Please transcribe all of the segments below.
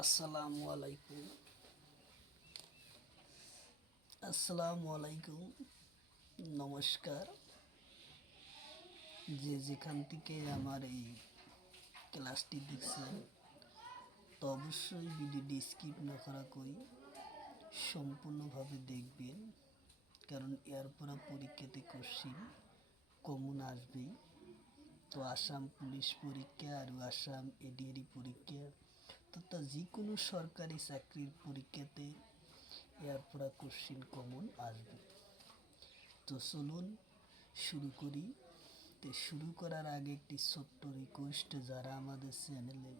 আসসালামু আলাইকুম। নমস্কার। যে যেখান থেকে আমার এই ক্লাসটি দেখছেন, তো অবশ্যই ভিডিওটি স্কিপ না করা করি সম্পূর্ণভাবে দেখবেন, কারণ এরপরে পরীক্ষাতে কোশ্চিন কমন আসবেই। তো আসাম পুলিশ পরীক্ষা আর আসাম এডিআরই পরীক্ষা তথা যে কোনো সরকারি চাকরির পরীক্ষাতে এরপরে কোশ্চিন কমন আসবে। তো চলুন শুরু করি। তো শুরু করার আগে একটি ছোট্ট রিকোয়েস্ট, যারা আমাদের চ্যানেলে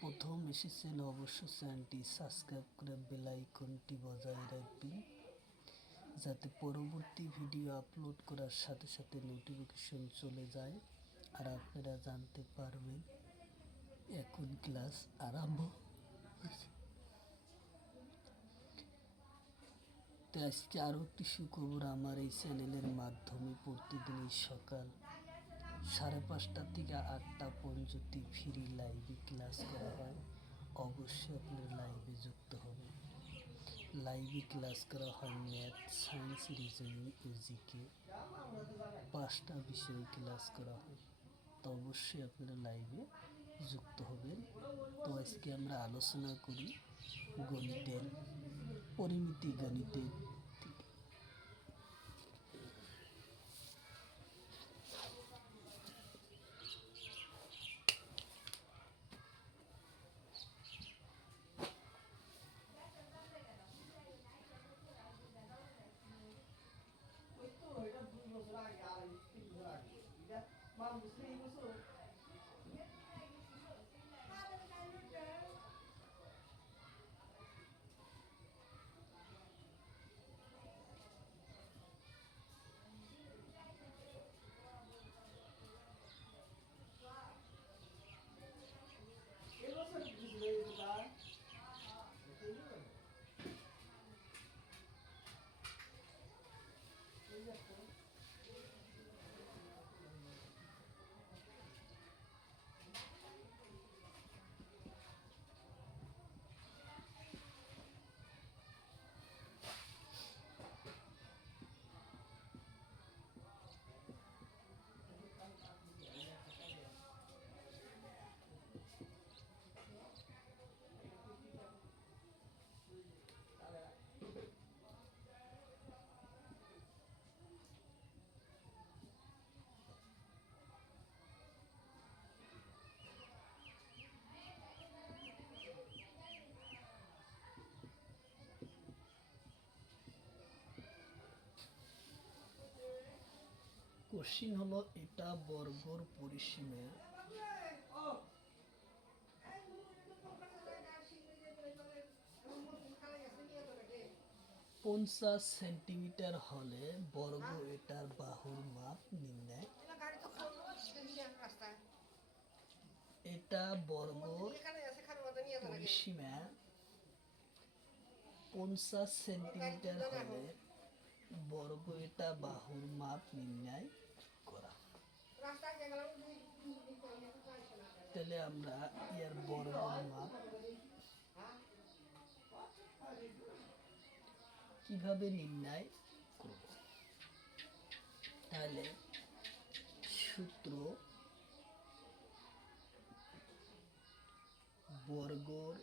প্রথম এসেছেন অবশ্যই চ্যানেলটি সাবস্ক্রাইব করে বেল আইকনটি বজায় রাখবেন, যাতে পরবর্তী ভিডিও আপলোড করার সাথে সাথে নোটিফিকেশন চলে যায় আর আপনারা জানতে পারবেন এখন ক্লাস আরম্ভ হয়েছে। তো আজকে আরও একটি সুখবর, আমার এই চ্যানেলের মাধ্যমে প্রতিদিনই সকাল 5:30 থেকে 8টা পর্যন্ত ফ্রি লাইভে ক্লাস করা হয়। অবশ্যই আপনার লাইভে যুক্ত হবেন। লাইভে ক্লাস করা হয় ম্যাথ, সায়েন্স, রিজনিং ও জিকে, 5টা বিষয়ে ক্লাস করা হয়। তো অবশ্যই আপনারা লাইভে যুক্ত হবেন। তো আজকে আমরা আলোচনা করি গণিতের পরিমিতি গণিতের কোশ্চিন হলো, এটা বর্গর পরিসীমা 50 সেন্টিমিটার হলে বর্গ এটার বাহুর মাপ নির্ণয়। এটা বর্গর পরিসীমা 50 সেন্টিমিটার হলে বর্গ এটা বাহুর মাপ নির্ণয় করা। তাহলে আমরা এর বর্গের মাপ কিভাবে নির্ণয় করব? তাহলে সূত্র, বর্গর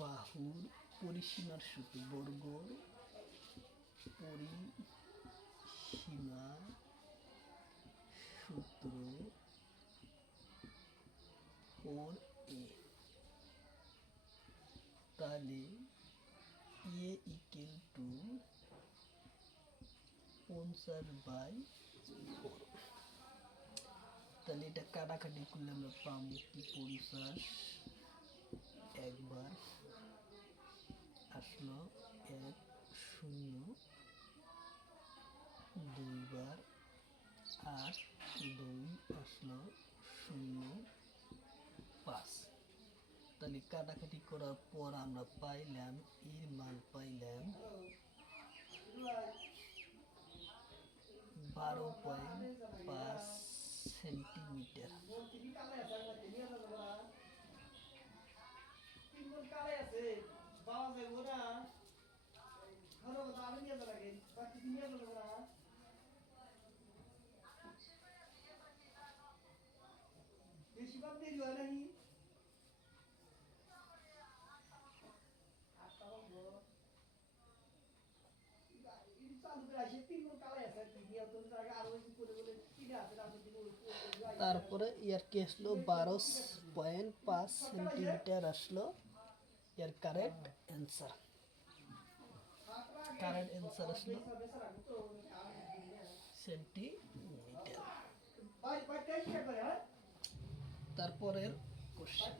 বাহুর পরিসীমার সূত্র, বর্গর পরিসীমার সূত্র 4a। তাহলে a ইকুয়াল টু 50/4। তাহলে এটা কাটাকাটি করলে আমরা পাবো কি 50 একবার আসলো 1 0, দুইবার 8 2 আসলো 0 5। তাহলে কাটাকাটি করার পর আমরা পাইলাম এর মান পাইলাম 12.5 সেন্টিমিটার। তারপরে ইয়ার কি আসলো 12.5 সেন্টিমিটার আসলো ইয়ার কারেক্ট অ্যান্সার। কারেক্ট অ্যান্সার আসলো সেন্টিমিটার। তারপরের কোশ্চেন,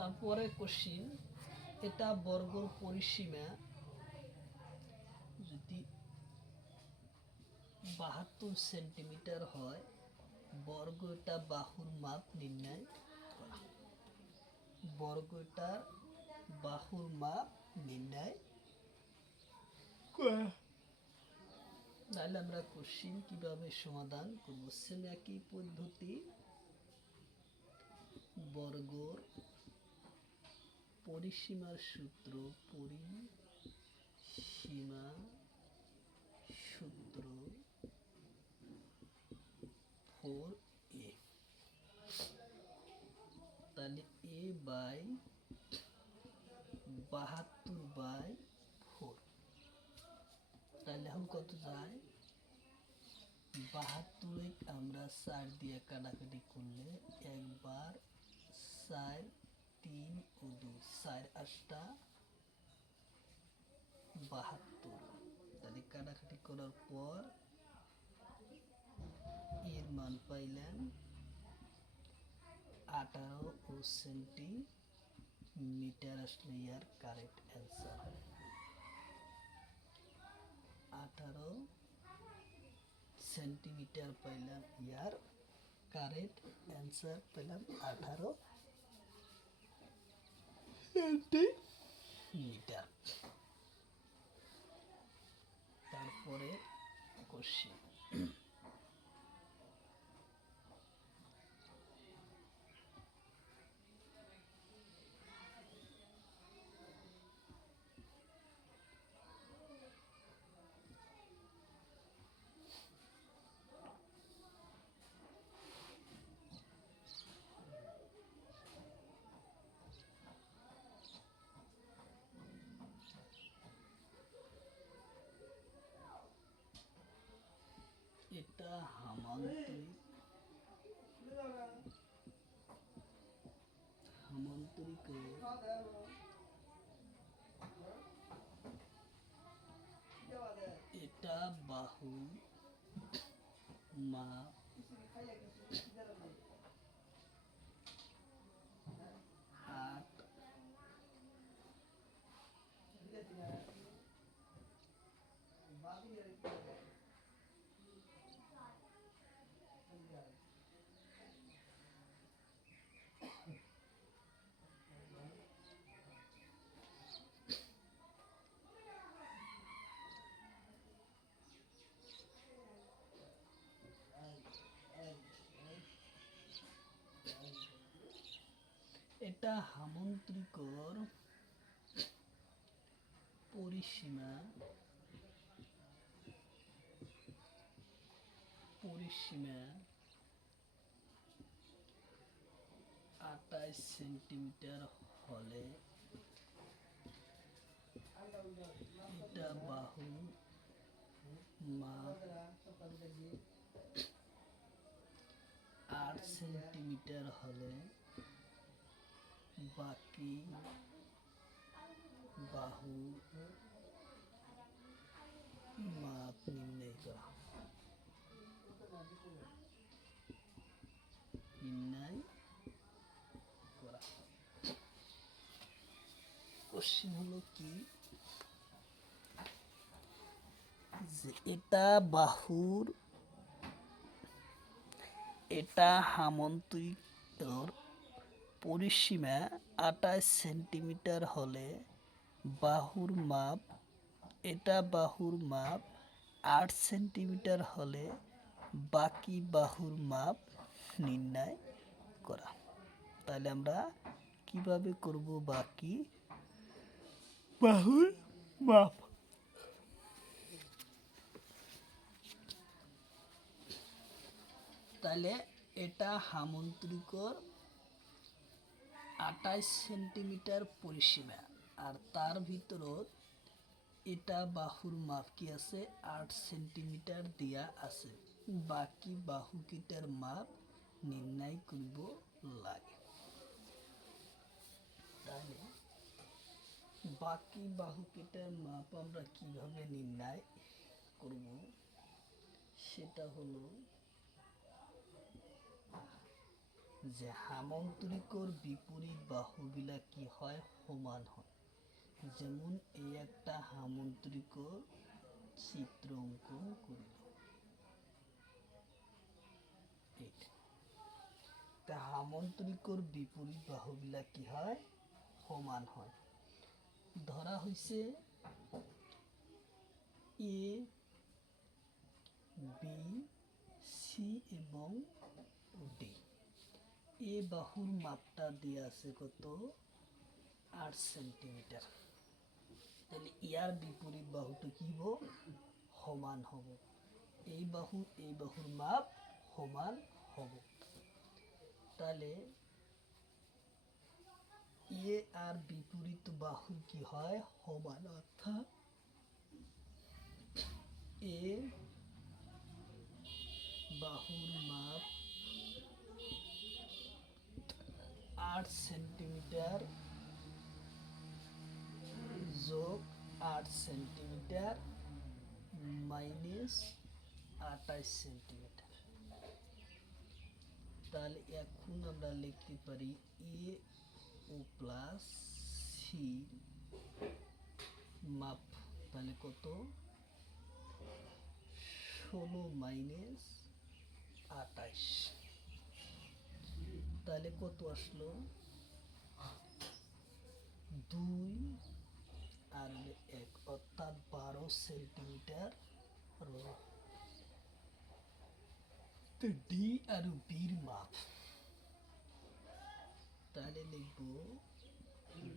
তারপরে কোশ্চিন, এটা বর্গর পরিসীমা যদি 72 সেন্টিমিটার হয়, বর্গটা বাহুর মাপ নির্ণয় করা। বর্গটার বাহুর মাপ নির্ণয় করা। তাহলে আমরা কোশ্চিন কিভাবে সমাধান করব? সেম একই পদ্ধতি, বর্গর পরিসীমার সূত্র, পরিসীমা সূত্র 4a। তাহলে a বাই 72/4। তাহলে এখন কত যায়? 72 আমরা 4 দিয়ে কাটাকাটি করলে একবার 4, 3 ও 2, 4 8টা 72। তাহলে কাটাকাটি করার পর এর মান পাইলেন 18 সেন্টিমিটার আসলে ইয়ার কারেক্ট অ্যান্সার। 18 সেন্টিমিটার পাইলাম ইয়ার কারেক্ট অ্যান্সার, পেলাম 18 সেন্টিমিটার। তারপরে কোশ্চেন, এটা হামান্তরিক এটা বাহু মাপ 8 এটা হামান্তরিকর পরিসীমা 28 সেন্টিমিটার হলে এটা বাহু মাপ 8 সেন্টিমিটার হলে বাকি বাহু মাপ নির্ণয় করা। কোশ্চেন হলো কি, যে এটা বাহুর, এটা হামান্তরিকর পরিসীমা 28 সেন্টিমিটার হলে বাহুর মাপ, এটা বাহুর মাপ 8 সেন্টিমিটার হলে বাকি বাহুর মাপ নির্ণয় করা। তাহলে আমরা কিভাবে করব বাকি বাহুর মাপ? তাহলে এটা হামান্তরিকর 28 সেন্টিমিটার পরিসীমা, আর তার ভিতরত এটা বাহুর মাপ কি আছে 8 সেন্টিমিটার দিয়া আছে। বাকি বাহু কিটার মাপ নির্ণয় করব লাগে। তাহলে বাকি বাহু কিটার মাপ আমরা কিভাবে নির্ণয় করব সেটা হলো যে হামান্তরিকর বিপরীত বাহুগুলা কি হয়, সমান হয়। যেমন এই একটা হামান্তরিকর চিত্র অঙ্কন করিল, তা হামান্তরিকর বিপরীত বাহুগুলা কি হয়, সমান হয়। ধরা হইছে এ, বি, সি এবং ডি। এ বাহুর মাপটা দিয়ে আছে কত, 8 সেন্টিমিটার। তাহলে ইয়ার বিপরীত বাহুটা কি হব, সমান হব। এই বাহুর মাপ সমান হব। তাহলে এ আর বিপরীত বাহু কি হয়, সমান। অর্থাৎ এ বাহুর মাপ 8 সেন্টিমিটার যোগ 8 সেন্টিমিটার মাইনাস 28 সেন্টিমিটার। তাহলে এখন আমরা লিখতে পারি এ ও প্লাস সি মাপ, তাহলে কত, 16 মাইনাস 28। তাহলে কত আসলো, 2 আর 1 অর্থাৎ 12 সেন্টিমিটার হলো। তো ডি আর বির মাপ, তাহলে লিখব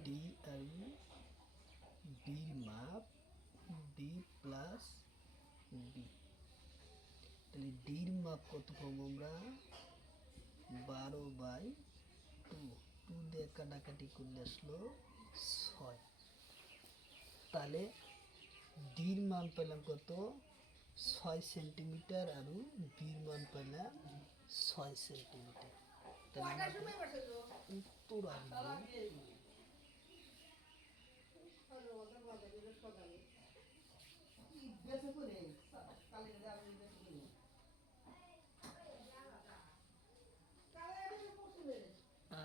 ডি আর বির মাপ ডি প্লাস বি। তাহলে ডির মাপ কত পাবো আমরা, 12/2। 2 দিয়ে কাটাকাটি করলে আসলো 6। তাহলে ডির মান পেলাম কত, 6 সেন্টিমিটার, আর বির মান পেলাম 6 সেন্টিমিটার। তাহলে উত্তর আসবে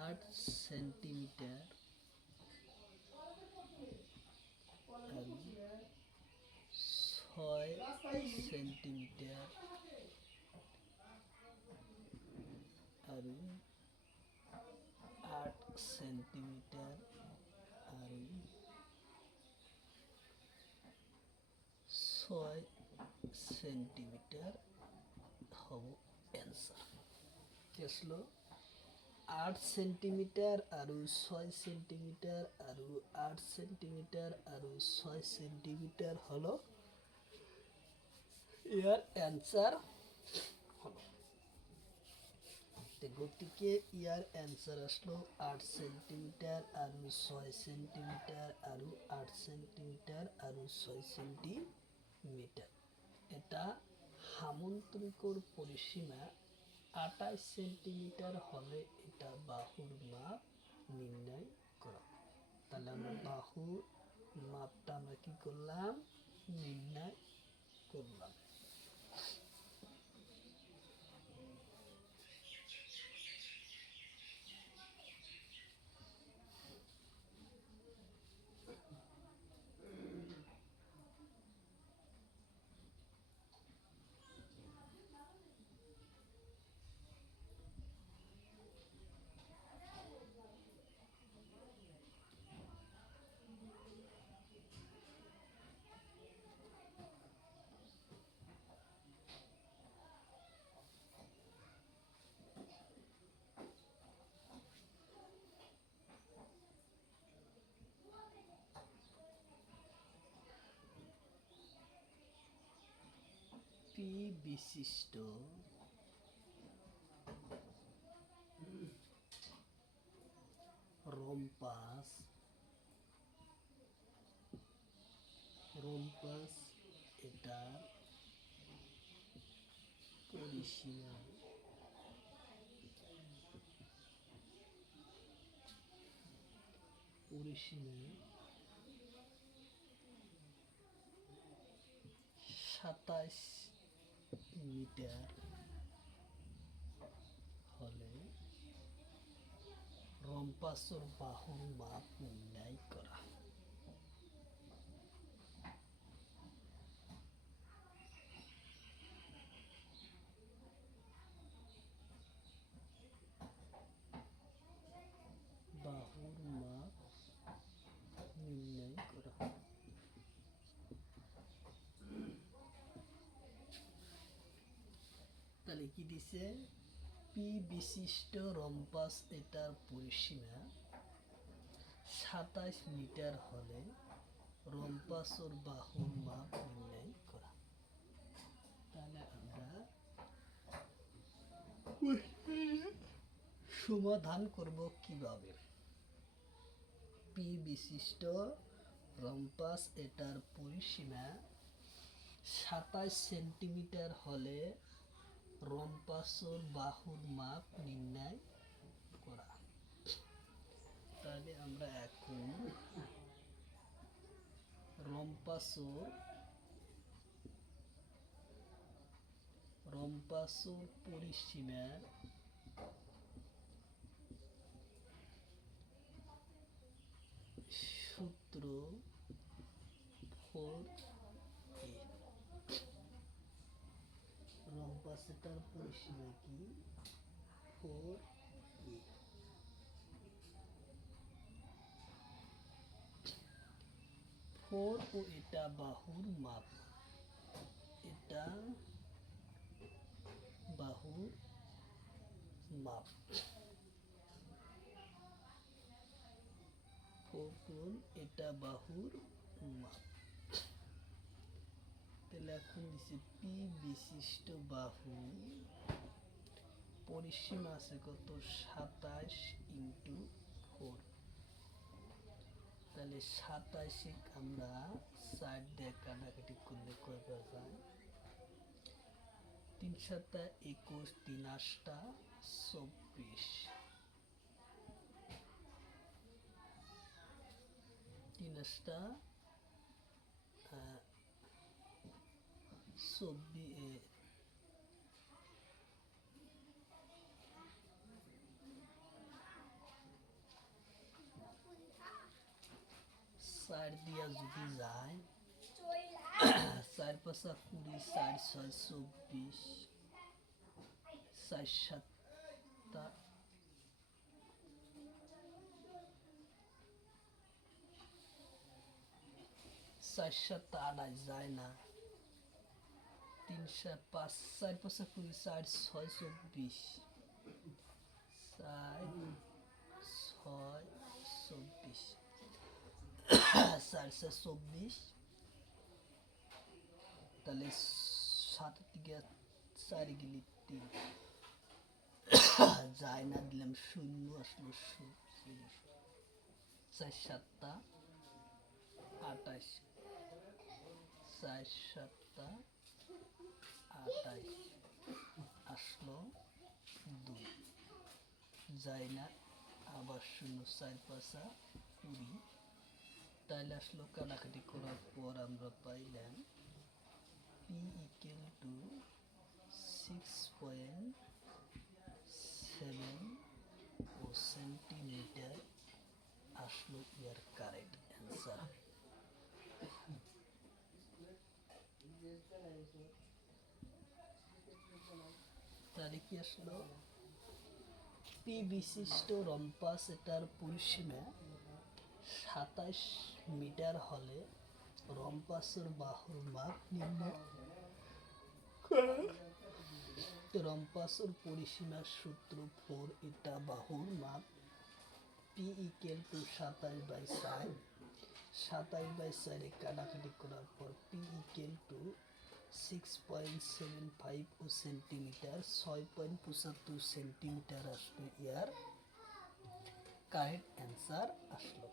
8 সেন্টিমিটার আর 6 সেন্টিমিটার আর 8 সেন্টিমিটার আর 6 সেন্টিমিটার হব অ্যান্সার। কি আসলো, 8 সেন্টিমিটার আর 6 সেন্টিমিটার আর 8 সেন্টিমিটার আর 6 সেন্টিমিটার হলো এর অ্যান্সার হলো। গতিকে ইয়ার অ্যান্সার আসলো 8 সেন্টিমিটার আর 6 সেন্টিমিটার আর 8 সেন্টিমিটার আর 6 সেন্টিমিটার। এটা হামান্তরিকর পরিসীমা 28 সেন্টিমিটার হলে এটা বাহুর মাপ নির্ণয় করা। তাহলে আমরা বাহুর মাপটা আমরা কি করলাম, নির্ণয় করলাম। পি বিশিষ্ট রম্পাস এটার পরিসীমা 27 মিটার হলে রম্পাসের বাহুর মাপ নির্ণয় করা। বাহুর মাপ নির্ণয় করা। তাহলে কি দিছে? পি বিশিষ্ট রম্পাস এটার পরিসীমা 27 মিটার হলে রম্পাসের বাহুর মাপ নির্ণয় করা। তাহলে আমরা সমাধান করব কিভাবে? পি বিশিষ্ট রম্পাস এটার পরিসীমা 27 সেন্টিমিটার হলে রম্পাসের বাহুর মাপ নির্ণয় করা। তাহলে আমরা এখন রম্পাসের পরিসীমার সূত্র 4a। রম্পাসের পরিসীমা কি? 4a। 4 ও এটা বাহুর মাপ, এটা বাহুর মাপ। 4 এটা বাহুর মাপ। তাহলে এখন দিচ্ছে পি বিশিষ্ট বাহু পরিসীমা আছে কত? 27 ইন্টু 4। তাহলে 27 আমরা 4 দিয়ে কাটাকাটি করলে কয়বার যায়? 3 7 21, 3 8 24, 3 8 24। 4 দিয়া যদি যায় 4 5 20, 4 6 24, 4 7 4 7 28 যায় না। 3 7 5 4 5 20, 4 6 24, 4 6 24, 4 6 24। তাহলে 7 থেকে 4 গেলে 3 যায় না, দিলাম 0, আসলো 4 7 28, 4 7 28 আসলো 2, যায় না, আবার 0, 4 5 20। তাইলে আসলো কাটাকাটি করার পর আমরা পাইলাম P equal to 6.7 সেন্টিমিটার আসলো ইয়ার কারেক্ট অ্যান্সার। তাহলে কি আসলো? পি বিশিষ্ট রম্পাস এটার পরিসীমা 27 মিটার হলে রম্পাসের বাহুর মাপ নির্ণয় করা। রম্পাসের পরিসীমার সূত্র 4, এটা বাহুর মাপ। পি ইকুয়াল টু 27/4, 27/4 কাটাকাটি করার পর P equal to 6.75 centimetre, 6.75 centimetre আসলো ইয়ার কারেক্ট অ্যান্সার আসলো।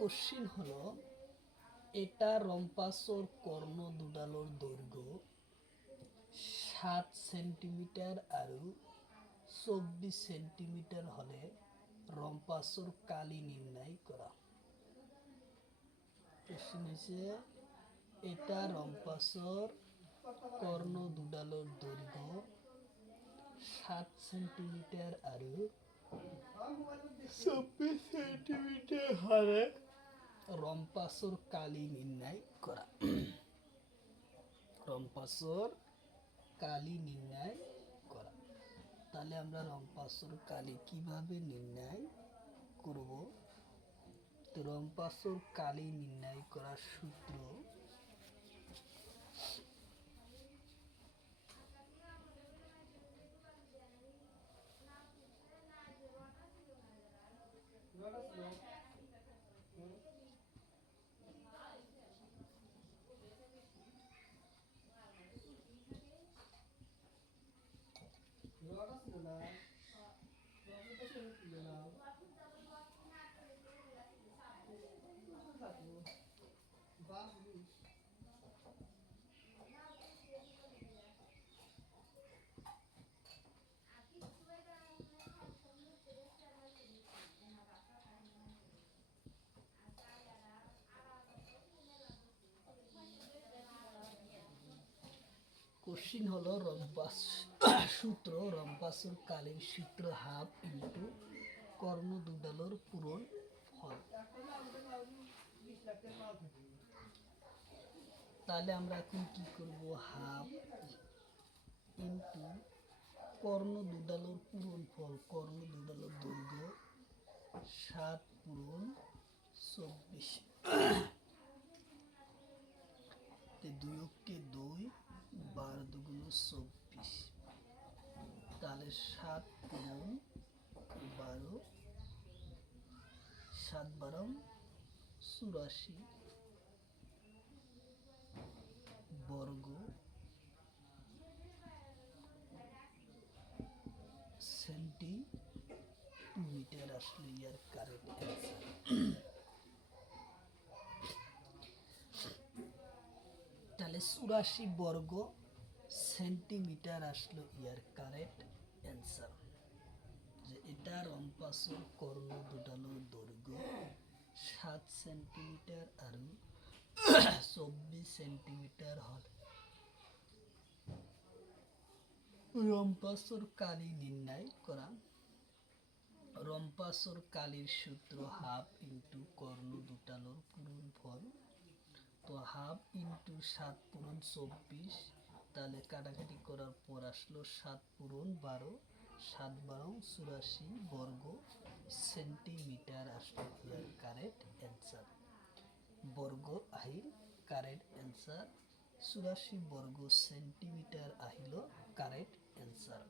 কোশ্চিন হলো, এটা রম্পাসর কর্ণ দুডালর দৈর্ঘ্য 7 সেন্টিমিটার আৰু 24 সেন্টিমিটার হলে রম্পাসর কালি নির্ণয় করা। কোশ্চিন হয়েছে, এটা রম্পাসর কর্ণ দুডালর দৈর্ঘ্য 7 সেন্টিমিটার আৰু 24 সেন্টিমিটার হলে রম্পাসর কালি নির্ণয় করা। রম্পাসর কালি নির্ণয় করা। তাহলে আমরা রম্পাসর কালি কিভাবে নির্ণয় করব? তো রম্পাসর কালি নির্ণয় করার সূত্র, কোশ্চিন হলো রম্পাস সূত্র, রম্পাসর কালির সূত্র হাফ ইন্টু কর্ণ দুডালর পূরণ ফল। তাহলে আমরা এখন কি করব? হাফ ইন্টু কর্ণ দুডালর পূরণ ফল, কর্ণ দুডালর দৈর্ঘ্য 7 পূরণ 24, 2 কে 2, 12 দুগুণ 24, তাহলে 7 পূরণ 12, 7 12 84 বর্গ সেন্টিমিটার আসলে ইয়ার কারেক্ট অ্যান্সার। তাহলে 84 বর্গ সেন্টিমিটার আসলো ইয়ার কারেক্ট অ্যান্সার। এটা রম্পাসর কর্ণ দুটালোর দৈর্ঘ্য 7 সেন্টিমিটার আর 24 সেন্টিমিটার হল। রম্পাসর কালি নির্ণয় করা। রম্পাসর কালির সূত্র হাফ ইন্টু কর্ণ দুটালোর পূরণফল। তো হাফ ইন্টু 7 পূরণ 24, তাহলে কাটাকাটি করার পর আসলো 7 পূরণ 12, 7 12 84 বর্গ সেন্টিমিটার আসলো ইয়ার কারেক্ট অ্যান্সার। বর্গ আহিল কারেক্ট অ্যান্সার। 84 বর্গ সেন্টিমিটার আহিল কারেক্ট অ্যান্সার।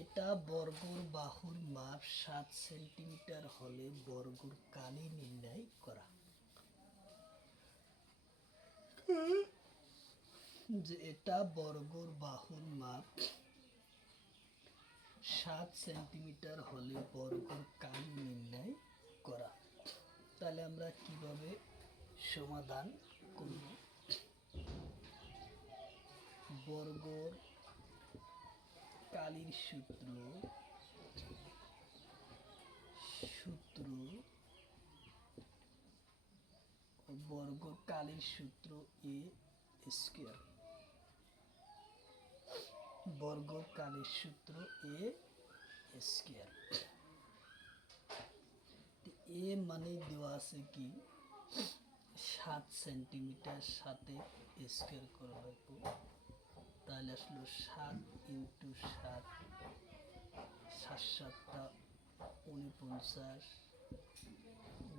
এটা বর্গর বাহুর মাপ 7 সেন্টিমিটার হলে বর্গর কালি নির্ণয় করা। যে এটা বর্গর বাহুর মাপ 7 সেন্টিমিটার হলে বর্গর কালি নির্ণয় করা। তাহলে আমরা কিভাবে সমাধান করব? বর্গর কালির সূত্র বর্গ কালির সূত্র এ স্কয়ার। বর্গ কালির সূত্র এ স্কয়ার। এ মানে দেওয়া আছে কি 7 সেন্টিমিটার, সাথে স্কয়ার করা লাগবে। তাহলে আসলো 7 ইন্টু 7, 7 7টা 49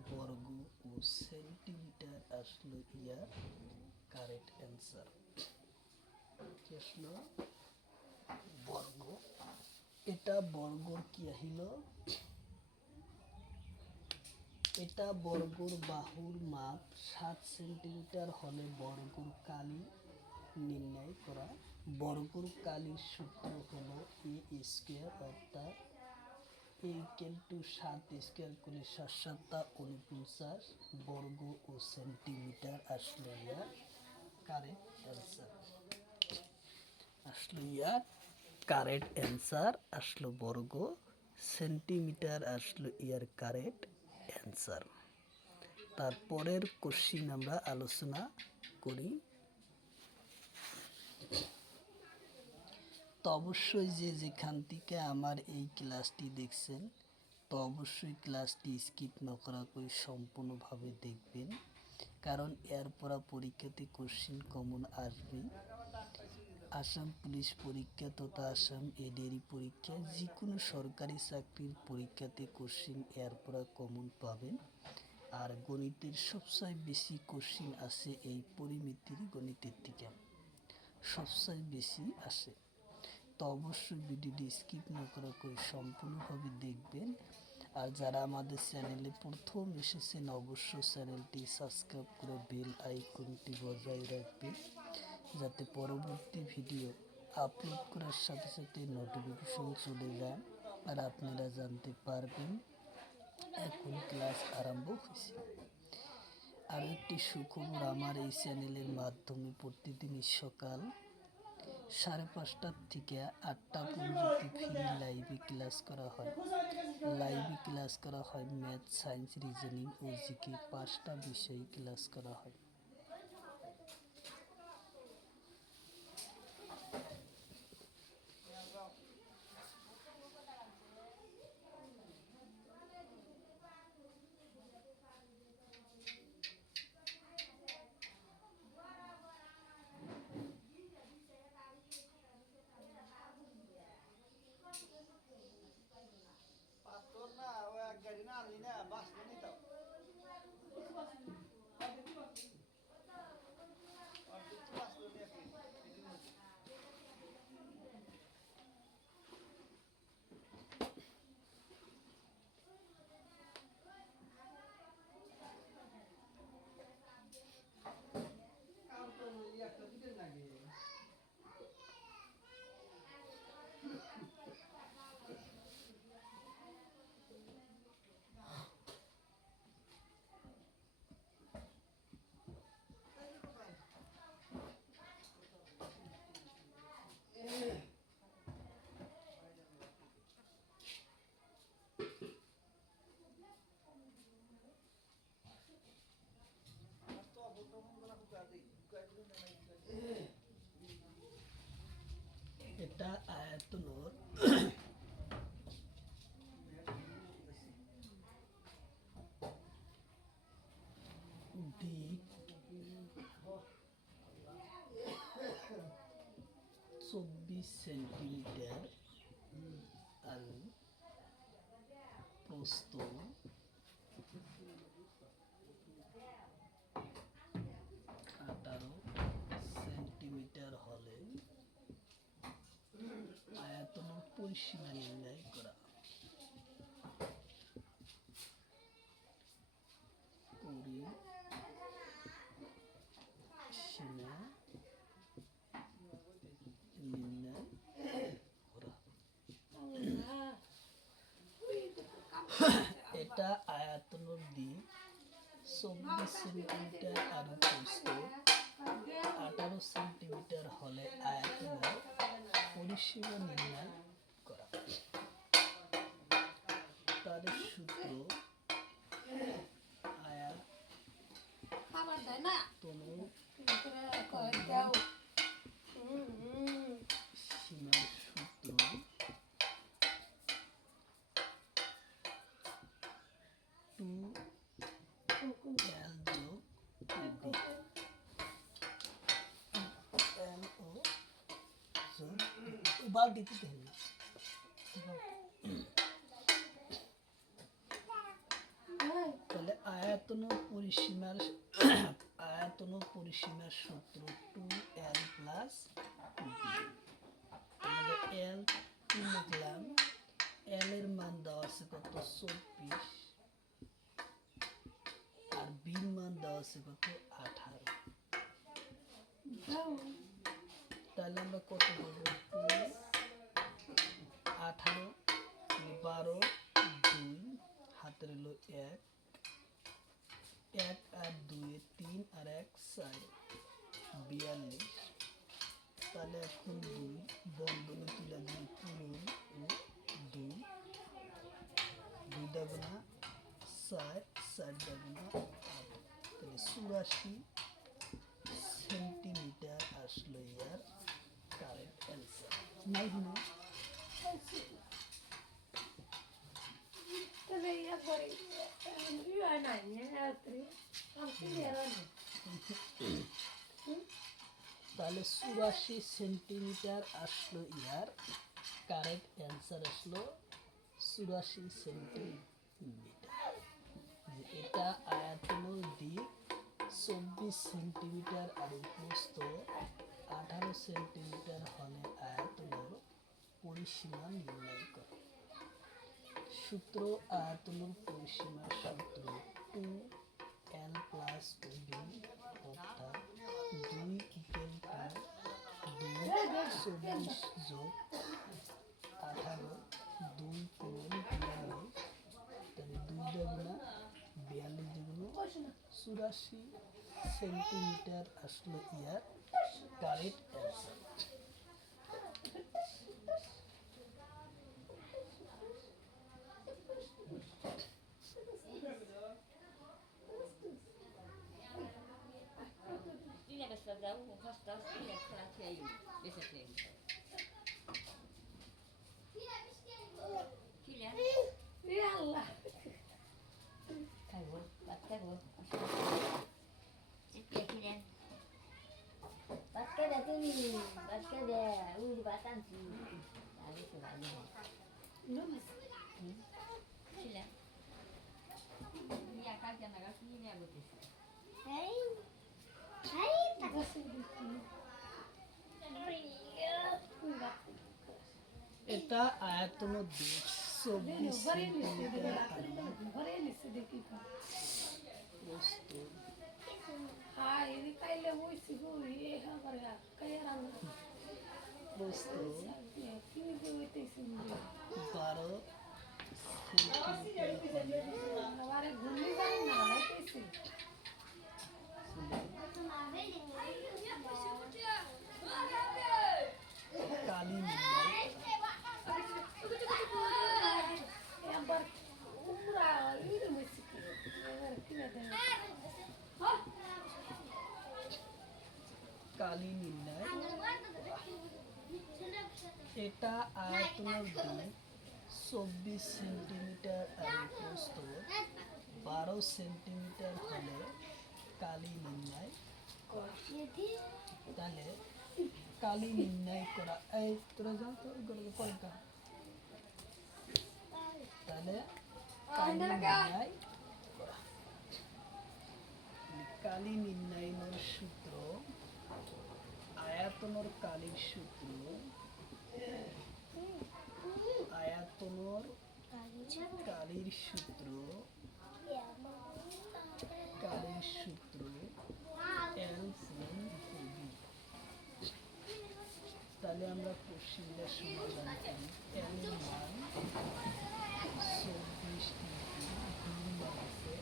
বর্গ ও সেন্টিমিটার আসলো ইয়ার কারেক্ট অ্যান্সার। কি আসলো? বর্গ। এটা বর্গর কি আহিল? এটা বর্গর বাহুর মাপ 7 সেন্টিমিটার হলে বর্গর কালি নির্ণয় করা। বর্গর কালির সূত্র হলো এ স্কয়ার, অর্থাৎ এ ইকুয়াল টু 7 স্কয়ার করলে 7 7টা 49 বর্গ ও সেন্টিমিটার আসলো ইয়ার কারেক্ট অ্যান্সার। আসলো ইয়ার কারেক্ট অ্যান্সার। আসলো বর্গ, সেন্টিমিটার আসলো ইয়ার কারেক্ট অ্যান্সার। তারপরের কোশ্চিন আমরা আলোচনা করি। তো অবশ্যই যে যেখান থেকে আমার এই ক্লাসটি দেখছেন, তো অবশ্যই ক্লাসটি স্কিপ না করা করে সম্পূর্ণভাবে দেখবেন, কারণ এরপর পরীক্ষাতে কোশ্চিন কমন আসবেই। আসাম পুলিশ পরীক্ষা তথা আসাম এডিআরই পরীক্ষা, যে কোনো সরকারি চাকরির পরীক্ষাতে কোশ্চিন এরপর কমন পাবেন। আর গণিতের সবচেয়ে বেশি কোশ্চিন আসে এই পরিমিতির গণিতের থেকে, সবচেয়ে বেশি আসে। তো অবশ্যই ভিডিওটি স্কিপ না করা করে সম্পূর্ণভাবে দেখবেন। আর যারা আমাদের চ্যানেলে প্রথম এসেছেন অবশ্যই চ্যানেলটি সাবস্ক্রাইব করে বেল আইকনটি বজায় রাখবেন, যাতে পরবর্তী ভিডিও আপলোড করার সাথে সাথে নোটিফিকেশন চলে যায় আর আপনারা জানতে পারবেন এখন ক্লাস আরম্ভ হয়েছে। আর একটি সুখবর, আমার এই চ্যানেলের মাধ্যমে প্রতিদিন সকাল 5:30 থেকে 8টা পর্যন্ত ফ্রি লাইভে ক্লাস করা হয়। ম্যাথ, সায়েন্স, রিজনিং ও জিকে 5টা বিষয়ে ক্লাস করা হয়। এটা আয়াতনুর দিক 24 সেন্টিমিটার আর প্রস্থ 18 সেন্টিমিটার হলে আয়তনের পরিসীমা নির্ণয় করা। পরিসীমা নির্ণয় করা। এটা আয়তনের দিক 24 সেন্টিমিটার আর প্রস্থ 18 সেন্টিমিটার হলে আয়তনের পরিসীমা নির্ণয় করা। তার সূত্র আয়তনের সীমার সূত্র বালতিতে তাহলে আয়তনের পরিসীমার সূত্র 2l প্লাস l লিখলাম। l এর মান দেওয়া আছে কত 24 আর b এর মান দেওয়া আছে কত 18। তাহলে আমরা কত বলবো 18 12 2 হাতের হলো 1 আর 2 3 আর 1 4 42। তাহলে এখন 2 বন্ধনী তুলে দিই পূরণ ও 2 দাগুনা 4 দাগুনা 8। তাহলে 84 সেন্টিমিটার আসলো ইয়ার কারেক্ট অ্যান্সার। নাই হলো তাহলে 84 সেন্টিমিটার আসলো ইয়ার কারেক্ট অ্যান্সার আসলো 84 সেন্টিমিটার। এটা আয়তনের দিক 24 সেন্টিমিটার আর প্রস্থ 18 সেন্টিমিটার হলে আয়তনের পরিসীমা নির্ণয় করে। সূত্র আয়তনের পরিসীমার সূত্র 2l প্লাস b অর্থাৎ 2 ইকুয়াল টু 24 যোগ 18, 2 পূরণ 42, তাহলে 2 দুগুণা 42 যেগুলো 84 সেন্টিমিটার আসলো ইয়ার কারেক্ট অ্যান্সার। এটা আয়তন 24 সেন্টিমিটার প্রস্থ 12 কালি নির্ণয় কালি নির্ণয় এটা আয়তনের দিক 24 সেন্টিমিটার আর প্রস্থ 12 সেন্টিমিটার হলে কালি নির্ণয় তাহলে কালি নির্ণয় করা এই তোরা যাও তো পরীক্ষা তাহলে কালি নির্ণয়ের সূত্র আয়তনের কালির সূত্র আয়তনের কালির সূত্র L গুণ বি। তাহলে আমরা কোশ্চেনটা সমাধান করি। L এর মান 24 ইন্টু 2 আছে,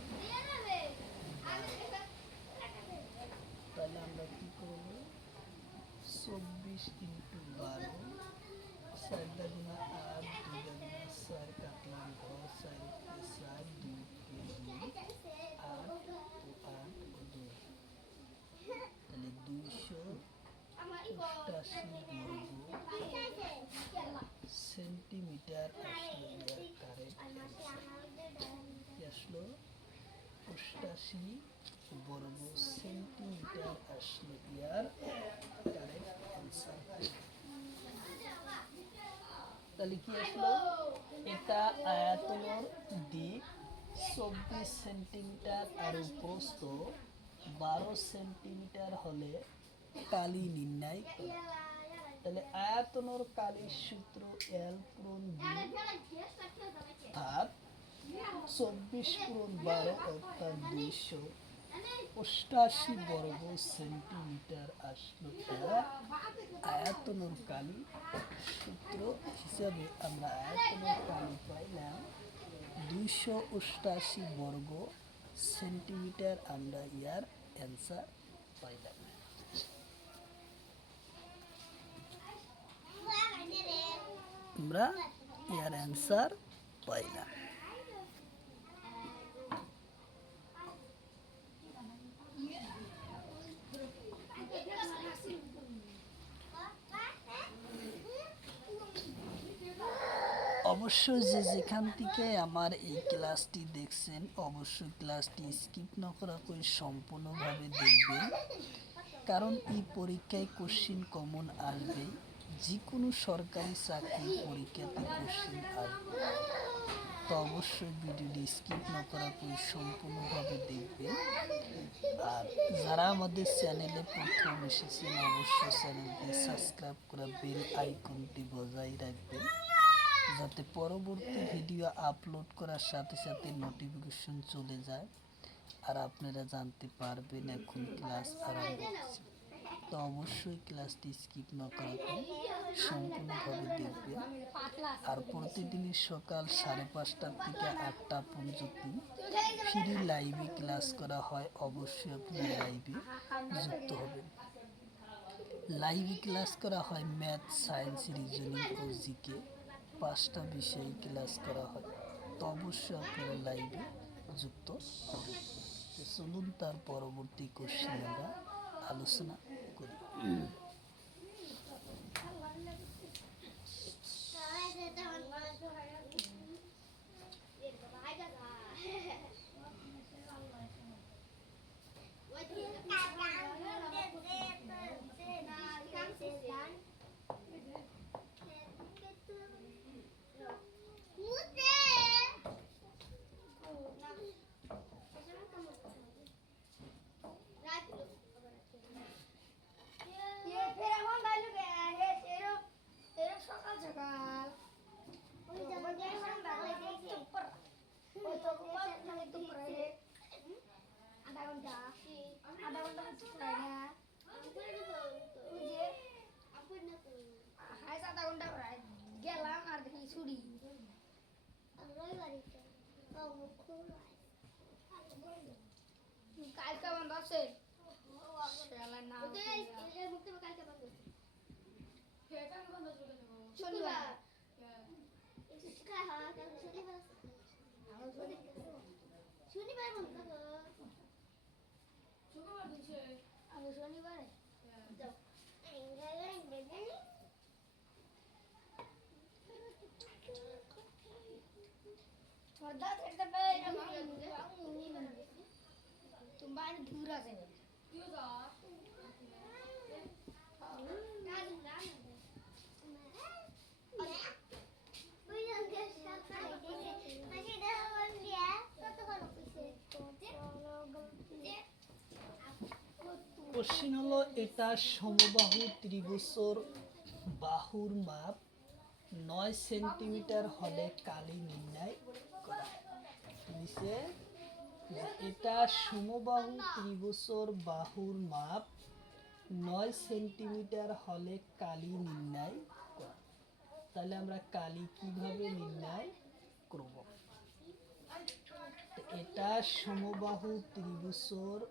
তাহলে আমরা কি করব 24 ইন্টু 12 4 দুগুণা 8 2 দুগুণা 4 কাটলাম 4 4 কে 4 2 কে 2 8 ও 8 ও 2 তাহলে 288 সেন্টিমিটার আসলো ইয়ার কারেক্ট আসলো 88 বর্গ সেন্টিমিটার আসলো ইয়ার কারেক্ট অ্যান্সার। তাহলে কি আসলো এটা আয়তনের দিক 24 সেন্টিমিটার আর প্রস্থ 12 সেন্টিমিটার হলে কালি নির্ণয় করা। তাহলে আয়তনের কালির সূত্র L পূরণ বি ভাগ 24 পূরণ 12 অর্থাৎ 288 বর্গ সেন্টিমিটার আসলো আয়তনের কালি সূত্র হিসাবে আমরা আয়তনের কালি পাইলাম 288 বর্গ সেন্টিমিটার। আমরা ইয়ার অ্যান্সার পাইলাম। আমরা ইয়ার অ্যান্সার পাইলাম। অবশ্যই যেখান থেকে আমার এই ক্লাসটি দেখছেন অবশ্যই ক্লাসটি স্কিপ না করা করে সম্পূর্ণভাবে দেখবেন, কারণ এই পরীক্ষায় কোশ্চিন কমন আসবে, যে কোনো সরকারি চাকরির পরীক্ষাতে কোশ্চিন আসবে। তো অবশ্যই ভিডিওটি স্কিপ না করা করে সম্পূর্ণভাবে দেখবেন। আর যারা আমাদের চ্যানেলে প্রথম এসেছেন অবশ্যই চ্যানেলটি সাবস্ক্রাইব করে বেল আইকনটি বজায় রাখবেন, যাতে পরবর্তী ভিডিও আপলোড করার সাথে সাথে নোটিফিকেশন চলে যায় আর আপনারা জানতে পারবেন এখন ক্লাস আরম্ভ হচ্ছে। তো অবশ্যই ক্লাসটি স্কিপ না করাতে সম্পূর্ণভাবে দেখবেন। আর প্রতিদিনই সকাল 5:30 থেকে 8টা পর্যন্ত ফ্রি লাইভে ক্লাস করা হয়। অবশ্যই আপনারা লাইভে যুক্ত হবেন। লাইভে ক্লাস করা হয় ম্যাথ, সায়েন্স, রিজনিং ও জিকে 5টা বিষয়ে ক্লাস করা হয়। তো অবশ্যই আপনারা লাইভে যুক্ত হবেন। তো চলুন তার পরবর্তী কোশ্চেন আমরা আলোচনা করি। কালকে বন্ধ আছে শালা না শনিবার শনিবার শনিবারে तुम्हारे दूर आ जाएगा কোশ্চেন হলো, এটা সমবাহু ত্রিভুজের বাহুর মাপ 9 সেন্টিমিটার হলে কালি নির্ণয় করা। নিচে যে এটা সমবাহু ত্রিভুজের বাহুর মাপ 9 সেন্টিমিটার হলে কালি নির্ণয় করা। তাহলে আমরা কালি কিভাবে নির্ণয় করব? তো এটা সমবাহু ত্রিভুজের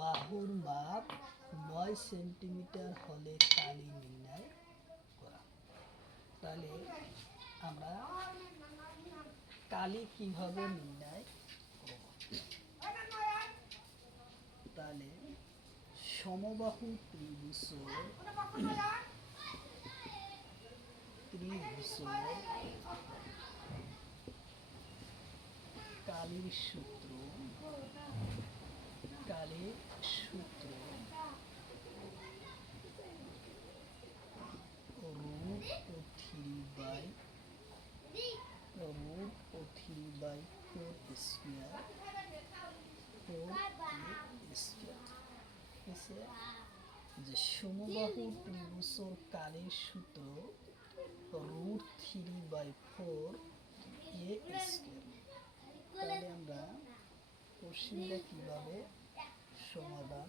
বাহুর মাপ 9 সেন্টিমিটার হলে কালি নির্ণয় করা। তাহলে আমরা কালি কিভাবে নির্ণয় করব? তাহলে সমবাহু ত্রিভুজের কালির সূত্র রুট ও 3/4 স্কয়ার। যে সমবাহু ত্রিভুজের কালির সূত্র √3/4 a স্কয়ার। তাহলে আমরা কোশ্চেনটা কিভাবে সমাধান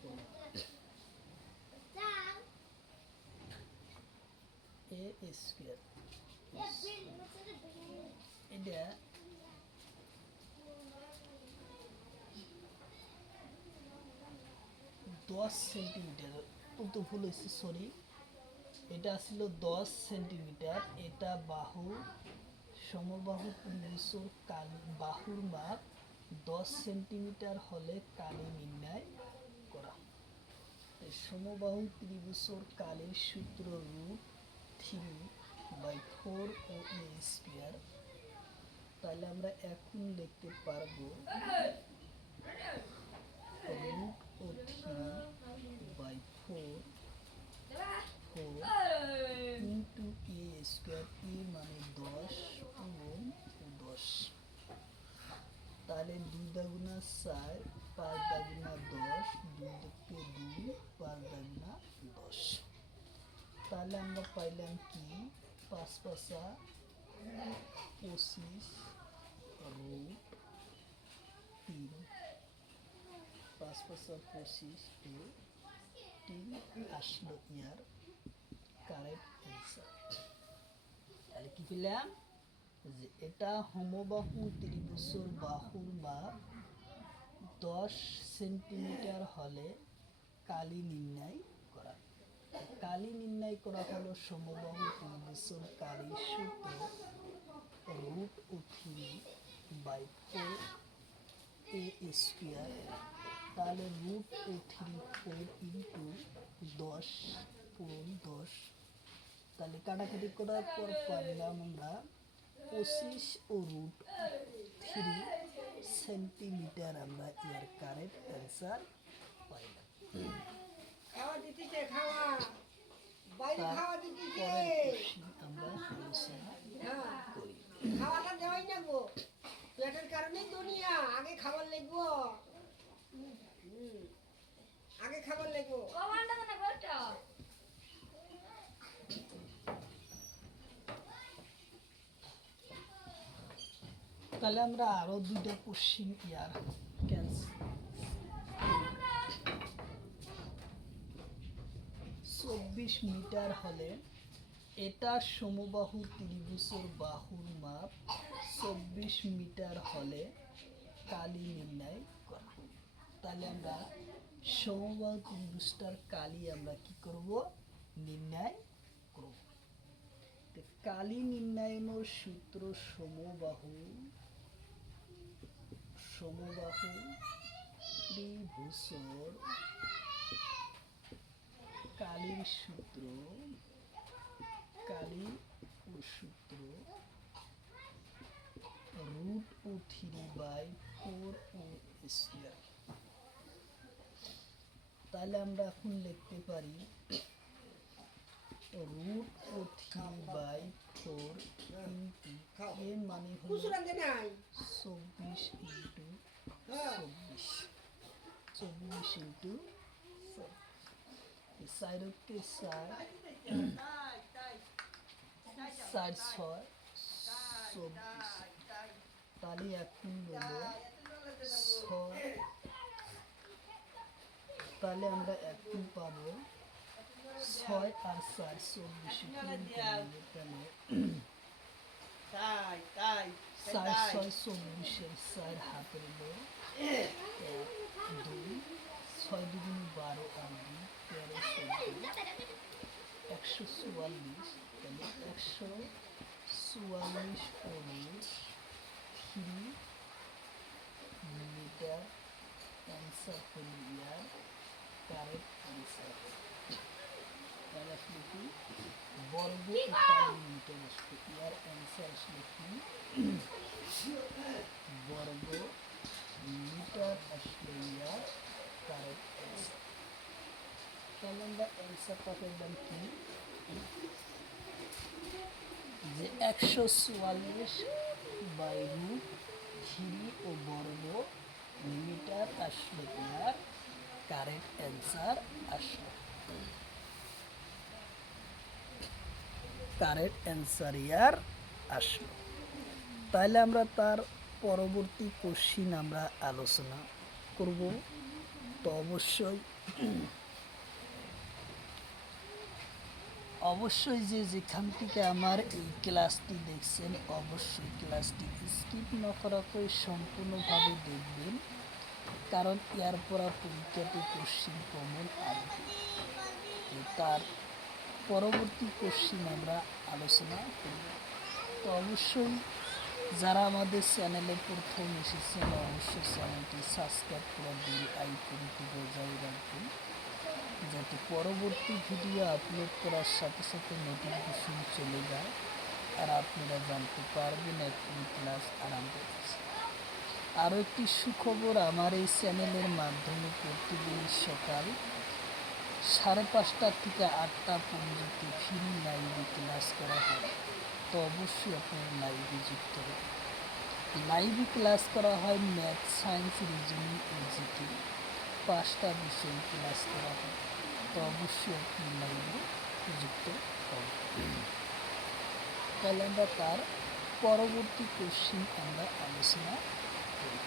করব? a স্কয়ার এটা 10 সেন্টিমিটার, তো ভুল হয়েছে, সরি। এটা ছিল 10 সেন্টিমিটার। এটা বাহু সমবাহু ত্রিভুজের বাহুর মাপ 10 সেন্টিমিটার হলে কালি নির্ণয় করা। সমবাহু ত্রিভুজের কালির সূত্র √3/4 ও a স্কয়ার। তাহলে আমরা এখন লিখতে পারবো √3/4 ইন্টু a স্কয়ার, a মানে 10 এবং 10। তাহলে 2 দাগুনা 4, 5 দাগুনা 10, 2 দেখতে 2, 5 দাগুনা 10। তাহলে আমরা পাইলাম কি 5 5 25 √3, 5 5 25 এ আসলো ইয়ার কারেক্ট অ্যান্সার। তাহলে কি পেলাম যে এটা সমবাহু ত্রিভুজের বাহুর মাপ 10 সেন্টিমিটার হলে কালি নির্ণয় করা। কালি নির্ণয় করা হলো সমবাহু ত্রিভুজের কালির সূত্র √3/4 a স্কোয়ার। তাহলে √3/4 ইন্টু 10 পূরণ 10। তাহলে কাটাকাটি করার পর পাইলাম আমরা 25 ও √3 সেন্টিমিটার। আমরা এর কারেক্ট অ্যান্সার পাইলাম। খাওয়া দিতেছে, খাওয়া বাইরে খাওয়া দিতেছে। পরের কোশ্চিন আমরা আলোচনা হ্যাঁ, করি। খাওয়াটা দেওয়াই না গো, পেটের কারণেই দুনিয়া। আগে খাবার লাগবো, আগে খাবার লাগবো। কমান্ডা না বলটা তাহলে আমরা আরো দুইটা কোশ্চিন ইয়ার ক্যান্সেল। 24 মিটার হলে এটা সমবাহু ত্রিভুজের বাহুর মাপ 24 মিটার হলে কালি নির্ণয় করা। তাহলে আমরা সমবাহু ত্রিভুজটার কালি আমরা কি করব, নির্ণয় করব। তো কালি নির্ণয়ের সূত্র সমবাহু ত্রিভুজের কালির সূত্র √3/4 স্কয়ার। তাহলে আমরা এখন লিখতে পারি √3/4 ইন্টু এর মানে হলো খুচরা দে নাই। 24 ইন্টু হ্যাঁ। 24 ইন্টু 4 4 6 24। তাহলে এখন হলো 6। তাহলে আমরা এখন পাবো 6 আর 4 24। তাহলে তাই তাই 4 6 24 4 হাতের হলো 1 2 6 2 12 আর 2 13 144। তাহলে 144 3 মিটার অ্যান্সার হলো ইয়ার কারেক্ট অ্যান্সার। তাহলে আসলে কি বর্গ কালি মিটার আসবে, ইয়ার অ্যান্সার আসলে কি বর্গ মিটার আসলে ইয়ার কারেক্ট অ্যান্সার। তাহলে আমরা অ্যান্সারটা পেলাম কি যে 144/3 ও বর্গ মিটার আসলে ইয়ার কারেক্ট অ্যান্সার আসলো। কারেক্ট অ্যান্সার ইয়ার আসলো। তাহলে আমরা তার পরবর্তী কোশ্চিন আমরা আলোচনা করব। তো অবশ্যই যেখান থেকে আমার এই ক্লাসটি দেখছেন অবশ্যই ক্লাসটি স্কিপ না করাকে সম্পূর্ণভাবে দেখবেন, কারণ এর পরা পরীক্ষাতে কোশ্চিন কমন আসবে। তো তার পরবর্তী কোশ্চিন আমরা আলোচনা করব। তো অবশ্যই যারা আমাদের চ্যানেলে প্রথম এসেছেন অবশ্যই চ্যানেলটি সাবস্ক্রাইব করে বেল আইকনটি বজায় রাখবেন, যাতে পরবর্তী ভিডিও আপলোড করার সাথে সাথে নোটিফিকেশন চলে যায় আর আপনারা জানতে পারবেন এখন ক্লাস আরম্ভ হচ্ছে। আরও একটি সুখবর, আমার এই চ্যানেলের মাধ্যমে প্রতিদিন সকাল 5:30 থেকে 8টা পর্যন্ত ফ্রি লাইভে ক্লাস করা হয়। তো অবশ্যই আপনারা লাইভে যুক্ত হবে। লাইভে ক্লাস করা হয় ম্যাথ, সায়েন্স, রিজনিং ও জিকে 5টা বিষয়ে ক্লাস করা হয়। তো অবশ্যই আপনি লাইভে যুক্ত হবেন। তাহলে আমরা তার পরবর্তী কোশ্চিন আমরা আলোচনা করি।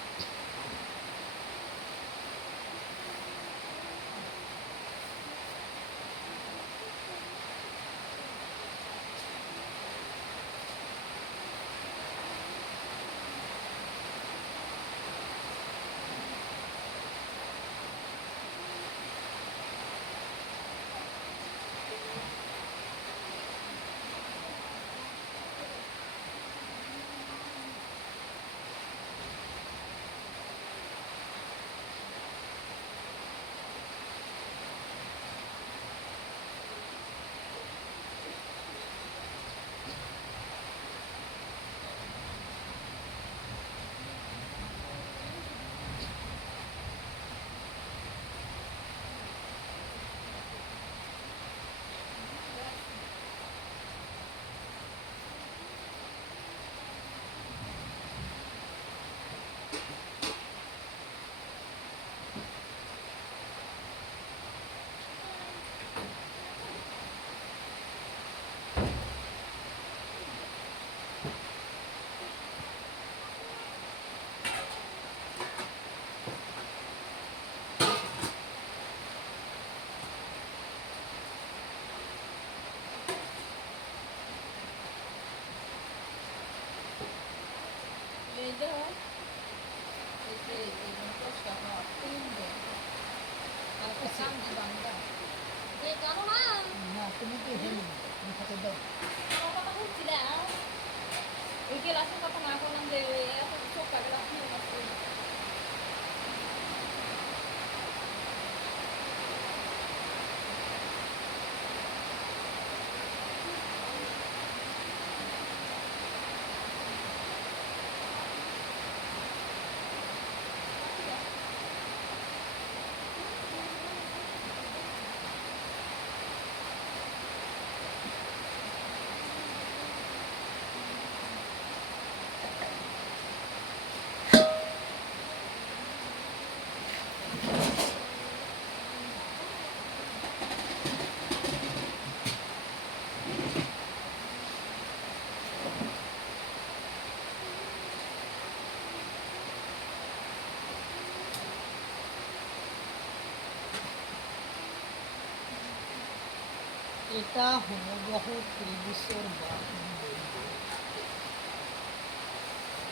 এটা হুবহু ত্রিভুজের বাহুর দৈর্ঘ্য।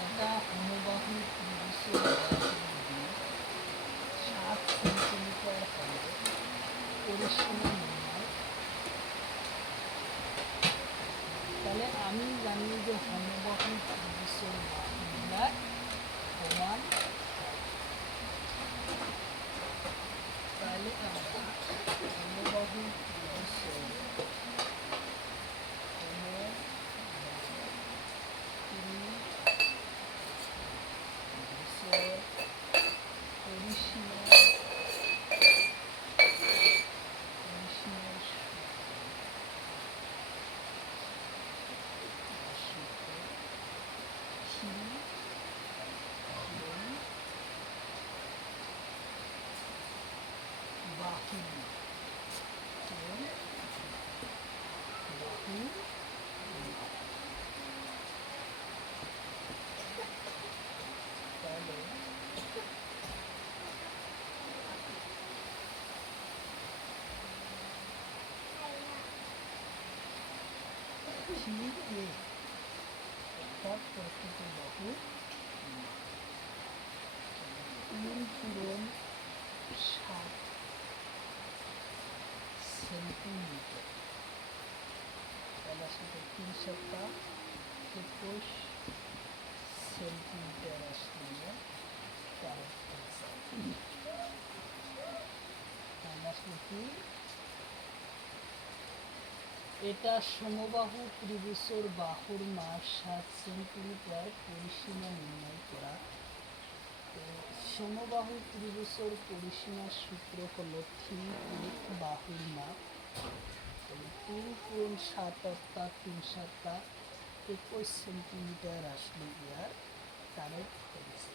এটা হুবহু ত্রিভুজের বাহুর দিক 7 সেন্টিমিটার হলে পরিসীমা নির্ণয়। তাহলে আমি জানি যে হুবহু ত্রিভুজের বাহুগুলা সমান। তাহলে আমরা হুবহু ত্রিভুজের পরিসীমা বাহু বাহু তাহলে থ্রি অর্থাৎ প্রকৃত বাহু 3 × 7 সেন্টিমিটার। তাহলে আসলে 3 × 7 = 21 সেন্টিমিটার আসলে তার তাহলে আসলে কি এটা সমবাহু ত্রিভুজের বাহুর মাপ 7 সেন্টিমিটার, পরিসীমা নির্ণয় করা। তো সমবাহু ত্রিভুজের পরিসীমার সূত্র হলো 3 বাহুর মাপ। 3 × 7 অর্থাৎ 3 × 7 = 21 সেন্টিমিটার আসলে ইয়ার কারেক্ট হয়েছে।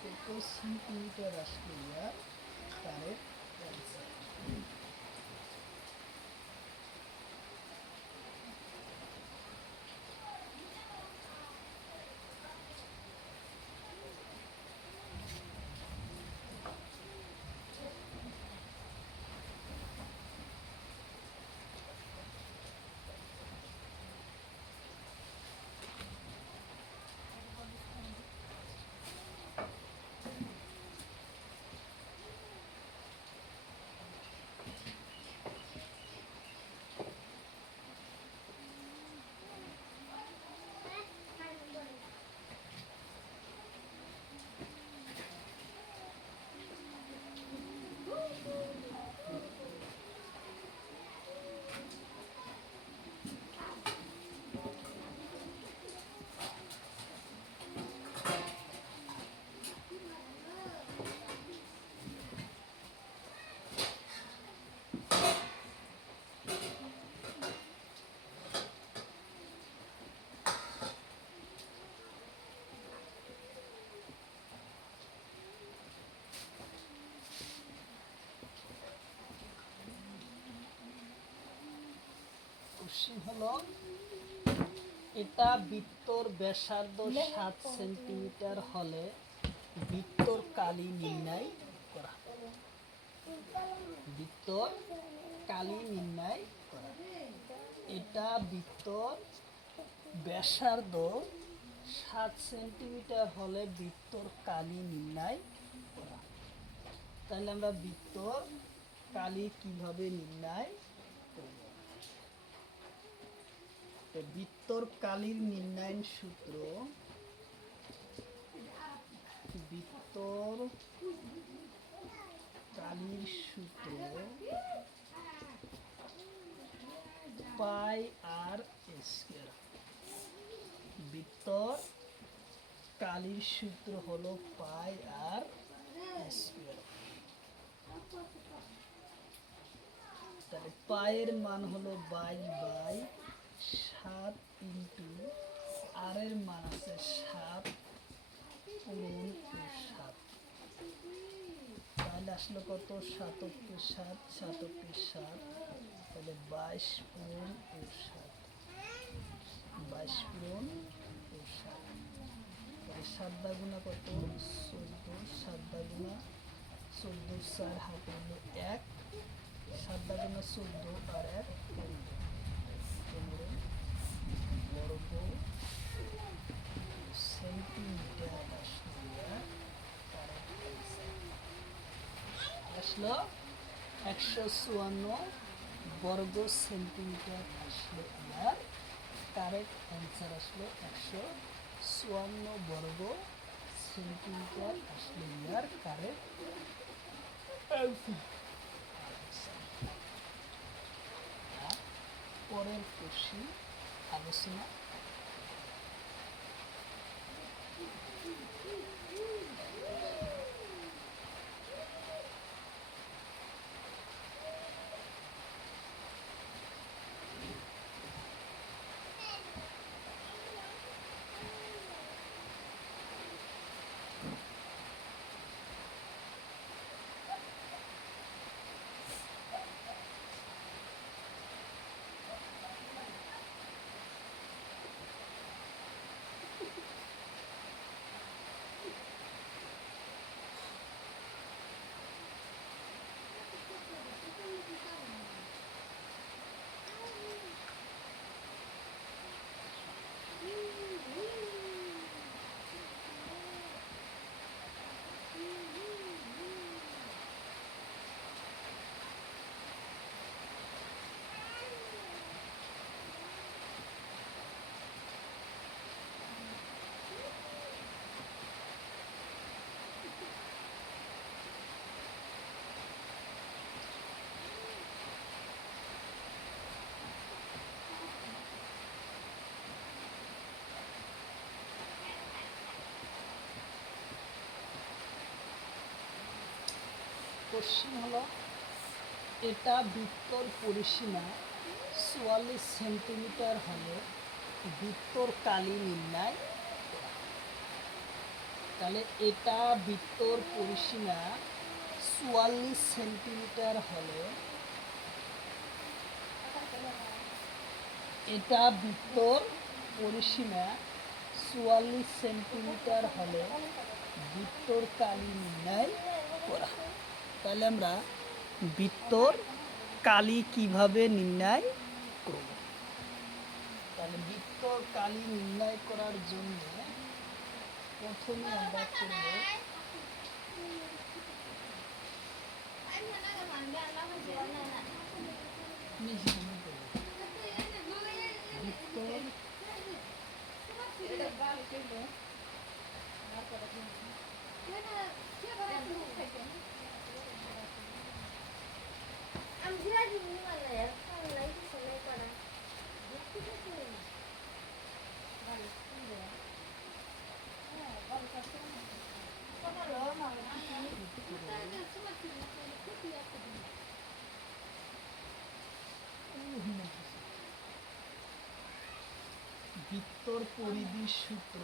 21 সেন্টিমিটার আসলে ইয়ার কারেক্ট অ্যান্সার। কোশ্চেন হলো এটা বৃত্তর ব্যাসার্ধ 7 সেন্টিমিটার হলে বৃত্তর কালি নির্ণয় করা। বৃত্তর কালি নির্ণয় করা। এটা বৃত্তর ব্যাসার্ধ 7 সেন্টিমিটার হলে বৃত্তর কালি নির্ণয় করা। তাহলে আমরা বৃত্তর কালি কিভাবে নির্ণয় করব? বৃত্তর কালির নির্ণয় সূত্র বৃত্তর কালির সূত্র πr²। বৃত্তর কালির সূত্র হলো πr²। তাহলে পায়ের মান হলো 22/7 ইন্টু আর এর মান আছে 7 পূরণ 7। তাহলে আসলো কত? 7 × 7 7 × 7, তাহলে 22 পূরণ 7, 22 পূরণ 7। তাহলে 7 দা গুণা কত? 14, 7 দা গুণা 14, 4 হাতে হলো 1, 7 দাগে 14 আর 1 15 বর্গ সেন্টিমিটার আসলো 154 বর্গ সেন্টিমিটার আসলো ইয়ার কারেক্ট অ্যান্সার আসলো 154 বর্গ সেন্টিমিটার আসলো ইয়ার কারেক্ট পরের কোশ্চেন আলোচনা কোশ্চেন হলো এটা বৃত্তর পরিসীমা 44 সেন্টিমিটার হলে বৃত্তর কালি নির্ণয় করা। তাহলে এটা বৃত্তর পরিসীমা 44 সেন্টিমিটার হলে এটা বৃত্তর পরিসীমা 44 সেন্টিমিটার হলে বৃত্তর কালি নির্ণয় করা। তাহলে আমরা বৃত্তর কালি কিভাবে নির্ণয় করব? তাহলে বৃত্তর কালি নির্ণয় করার জন্য প্রথমে আমরা করব বৃত্তর বৃত্তর পরিধির সূত্র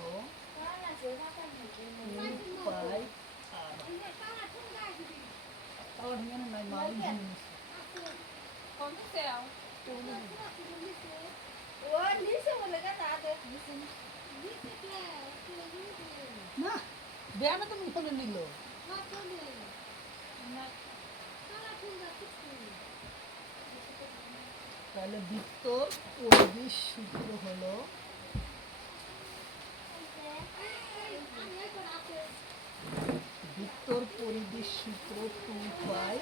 2 পাই আর নাই মারুন না ব্যায়ামে তো মনে নিল। তাহলে বৃত্তর পরিধির সূত্র হলো বৃত্তর পরিধির সূত্র 2 পাই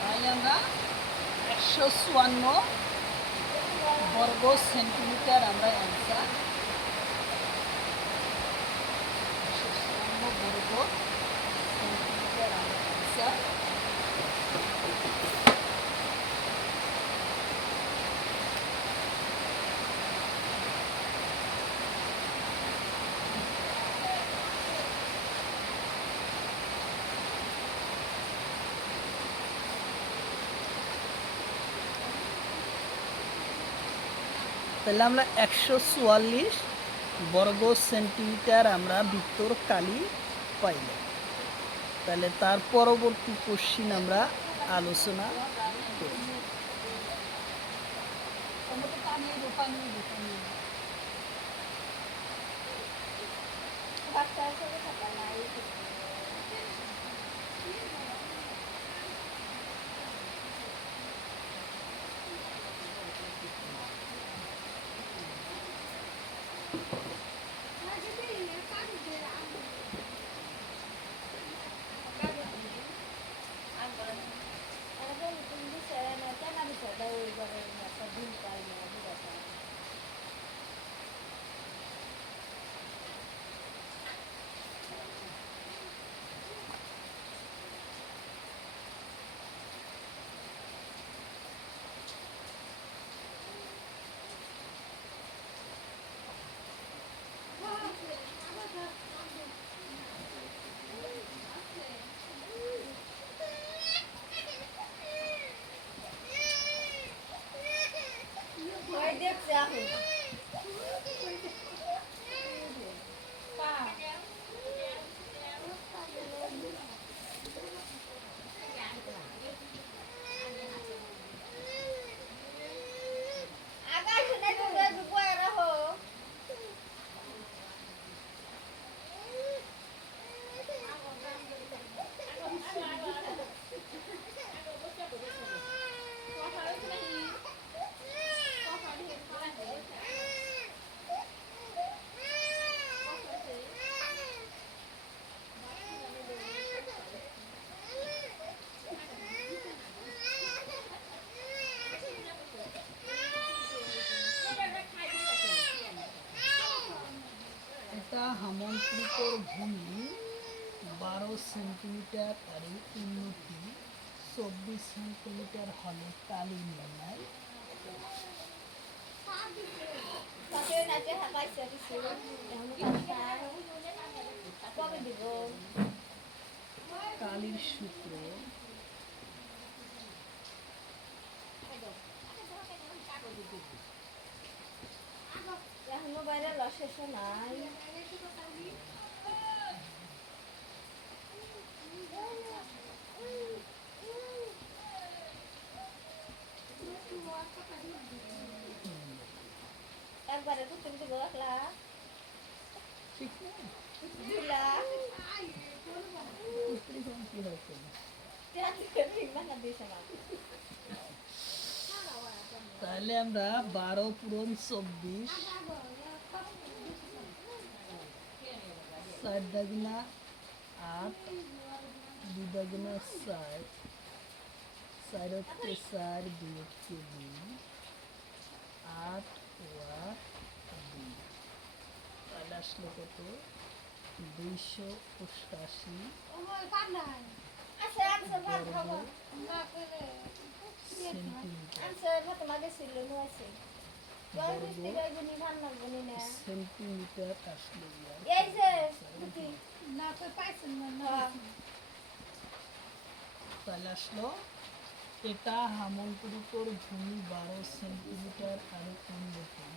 তাহলে আমরা 154 বর্গ সেন্টিমিটার আমরা অ্যান্সার 154 বর্গ সেন্টিমিটার আমরা অ্যান্সার তাহলে আমরা 144 বর্গ সেন্টিমিটার আমরা বৃত্তর কালি পাইলাম। তাহলে তার পরবর্তী কোশ্চিন আমরা আলোচনা করব। হামন্ত্রিকর ভূমি 12 সেন্টিমিটার আর উন্নতি 24 সেন্টিমিটার হলে কালি নির্ণয়। কালির সূত্র বাইরে লসেস নাই একবারে তো তুমি তো বললা দিলা কি হয়েছে? তাহলে আমরা 12 পূরণ 24 4 দাগিনা 8 2 দাগুনা 4 4 হচ্ছে 4 2 হচ্ছে 2 8 ওয়াট 2 তাহলে আসলো কত 288 ওই কান্দাই আচ্ছা আনসার ভাত খাবো না পেলে সেন্টিমিটার আনসার ভাত মাগে ছিল নয়ছে জল বৃষ্টি বেগুনি ভান না গুনি না সেন্টিমিটার আসলো ইয়ার এই যে বুঝি না তো পাইছেন না না তাহলে আসলো এটা হামলপুরিকর ভূমি 12 সেন্টিমিটার আর কোন রকম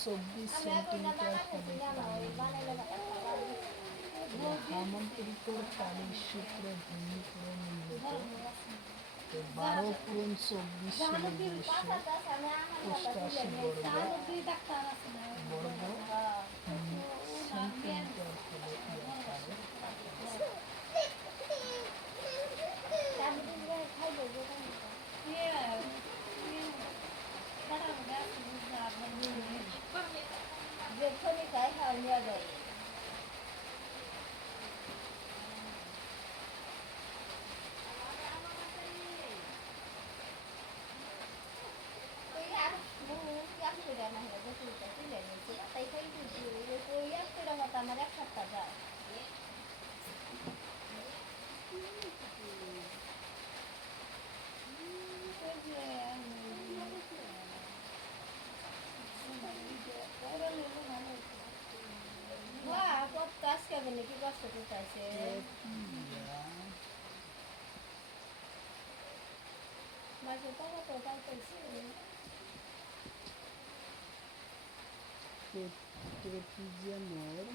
24 আমি এখন না সেন্টিমিটার বানাইছি হবে না ওই বানাইলে ভাত খাবো হামলপুরিকর কালীর সূত্র ভূমি পূরণ উন্নত 12 পূরণ 24 ষোলো 288 বর্গ দুই ডাক্তার আছে না বর্গ সেন্টিমিটার হলো ইয়ার কারণ যেখানে খাই খাওয়া নিয়ে যায় আমার এক সপ্তাহ যায় আজকে বলে কি কষ্ট করতেছে মাঝে টাকা তো পাইতেছে ট্রেপিজিয়ামের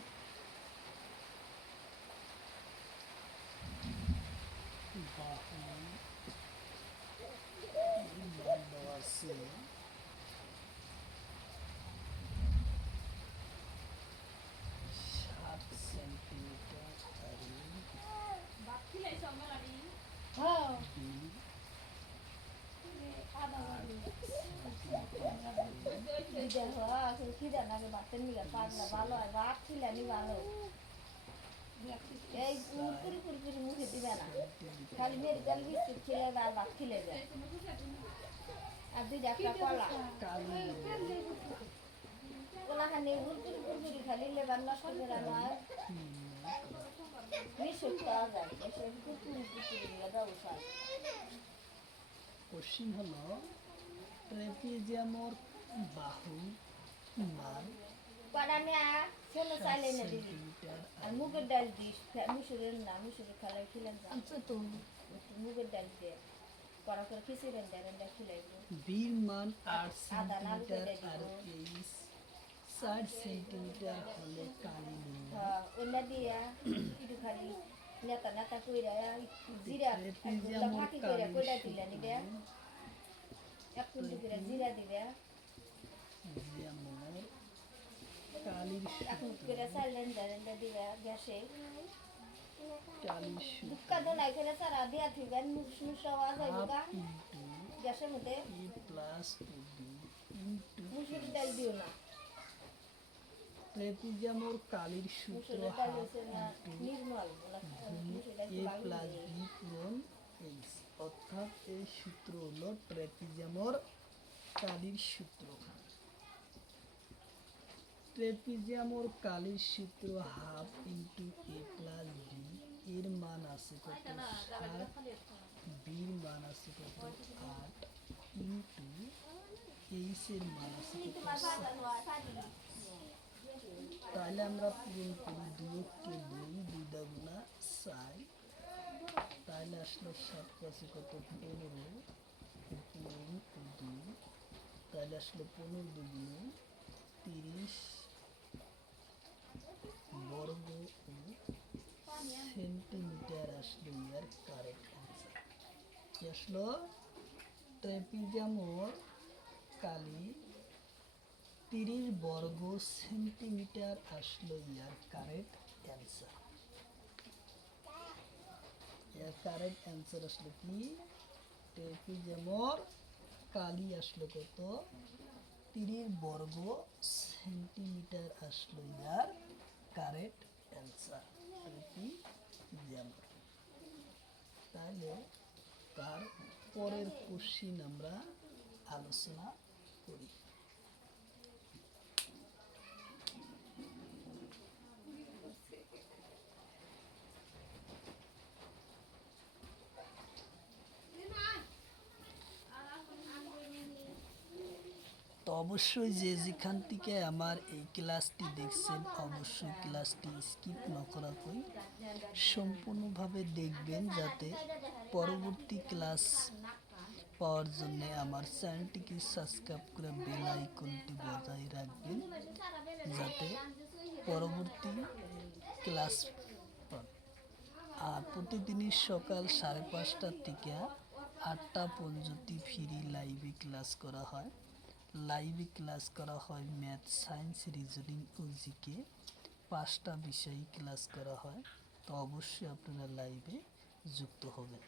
বাহু দেওয়া আছে 7 সেন্টিমিটার হ্যাঁ দুই খিদা নাগে ভাতের নিগা পাগলা ভালো হয় ভাত খিলানি ভালো এই কুরকুরি কুরকুরি মুখে দিবে না খালি মেডিকেল বিস্কুট খেলে আর ভাত খেলে যায় আর দুই একটা কলা কলা খানি কুরকুরি কুরকুরি খালি লেবার নষ্ট করে নয় মিশুক পাওয়া যায় এসে কুরকুরি কুরকুরি ব্যবসা কোশ্চিন হলো ট্রেপিজিয়ামের বাহু মান কড়া নেয়া শোনো 7 চাইলে না দিবি সেন্টিমিটার আর মুগের ডাল দিস মুসুরের না মুসুরের খালাই খিলাম আচ্ছা তো মুগের ডাল দিয়ে কড়া করে খিচুড়ি রেন্দা খিলাইব বীর মান 8 আদা নাড়ু সেন্টিমিটার করে আর দিব। 60 সেন্টিমিটার হলে কালি নির্ণয় ওইটা দিয়া একটু খালি নেতা নেতা কইরা জিরা ট্রেপিজিয়ামের ফাঁকি কইরা কালি কইরা দিলা নিবে এক কুন্ডি করে জিরা দিবে ট্রেপিজিয়ামের কালির এক কুন্ডি সূত্র করে চাল রেন্দা দিবে গ্যাসে কালির সূত্র দুক্কা দোনাই করে সারা দিয়া থিবেন মুস আওয়াজ হইব হাফ গা ইন্টু গ্যাসের মধ্যে এ প্লাস বি ইন্টু মুসুর ডাল দিও না ট্রেপিজিয়ামের কালির সূত্র মুসুর ডাল হাফ হইছে না ইন্টু নির্মল মুসুর ডাল এ প্লাস বি পূরণ এইচ অর্থাৎ এই সূত্র হলো ট্রেপিজিয়ামের কালির সূত্র ট্রেপিজিয়ামের কালির সূত্র হাফ ইন্টু এ প্লাস বি এর মান আছে কত 7 বির মান আছে কত 8 ইন্টু এইচ এর মান আছে কত 7 তাহলে আমরা পূরণ করি 2 কে 2 2 দাগুনা 4 তাহলে আসলো 7 পাশে কত 15 পূরণ 2 তাহলে আসলো 15 দুগুণ 30 বর্গ ও সেন্টিমিটার আসলো ইয়ার কারেক্ট অ্যান্সার কি আসলো ট্রেপিজিয়ামের কালি 30 বর্গ সেন্টিমিটার আসলো ইয়ার কারেক্ট অ্যান্সার ইয়ার কারেক্ট অ্যান্সার আসলো কি ট্রেপিজিয়ামের কালি আসলো কত 30 বর্গ সেন্টিমিটার আসলো ইয়ার কারেক্ট অ্যান্সার কি যেমন তাহলে তার পরের কোশ্চিন আমরা আলোচনা করি। তো অবশ্যই যে যেখান থেকে আমার এই ক্লাসটি দেখছেন অবশ্যই ক্লাসটি স্কিপ না করা কই সম্পূর্ণভাবে দেখবেন, যাতে পরবর্তী ক্লাস পাওয়ার জন্য আমার চ্যানেলটিকে সাবস্ক্রাইব করে বেল আইকনটি বজায় রাখবেন, যাতে পরবর্তী ক্লাস পান। আর প্রতিদিনই সকাল 5:30 থেকে 8টা পর্যন্ত ফ্রি লাইভে ক্লাস করা হয়। লাইভে ক্লাস করা হয় ম্যাথ, সায়েন্স, রিজনিং ও জিকে 5টা বিষয়ে ক্লাস করা হয়। তো অবশ্যই আপনারা লাইভে যুক্ত হবেন।